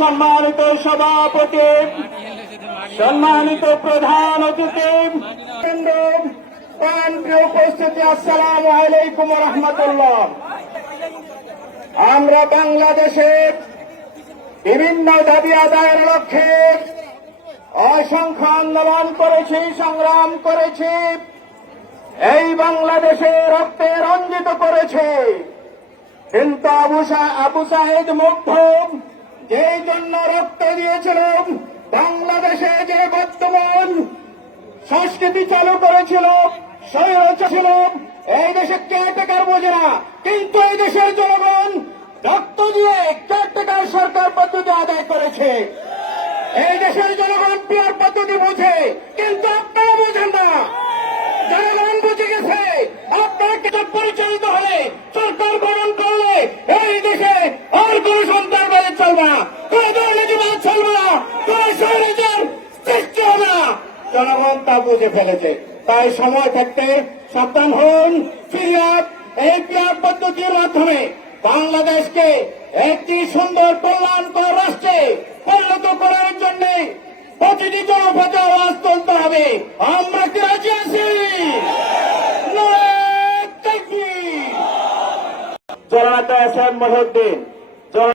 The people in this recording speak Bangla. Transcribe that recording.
সম্মানিত সভাপতি, সম্মানিত প্রধান অতিথি উপস্থিতি, আসসালাম আলাইকুম রহমতুল্লাহ। আমরা বাংলাদেশে বিভিন্ন দাবি আদায়ের লক্ষ্যে অসংখ্য আন্দোলন করেছি, সংগ্রাম করেছি। এই বাংলাদেশে রক্তে রঞ্জিত করেছে কিন্তু আবু আবু সাহেদ মুগ্ধ। যেই জন্য রক্ত দিয়েছিল বাংলাদেশে যে বর্তমান সংস্কৃতি চালু করেছিল ছিল, এই দেশে কেয়ারটেকার বোঝে না। কিন্তু এই দেশের জনগণ রক্ত দিয়ে কেয়ারটেকার সরকার পদ্ধতি আদায় করেছে। এই দেশের জনগণ পিয়ার পদ্ধতি বোঝে, কিন্তু আপনারা বোঝেন না। জনগণ বুঝে গেছে আপনারা কিছু পরিচালিত হলে সরকার গঠন করলে এই দেশে আর কোন সন্ত্রাসবাদী চলবে না। কোন জনগণ তা বুঝে ফেলেছে। তাই সময় থাকতে সাবধান হন ফিরিয়াদ এই পিয়ার পদ্ধতির মাধ্যমে বাংলাদেশকে একটি সুন্দর কল্যাণকর রাষ্ট্রে পরিণত করার জন্য প্রতিটি জনপথে আওয়াজ তুলতে হবে। আমরা কি রাজি আছি। জননেতা এস এম মহিউদ্দিন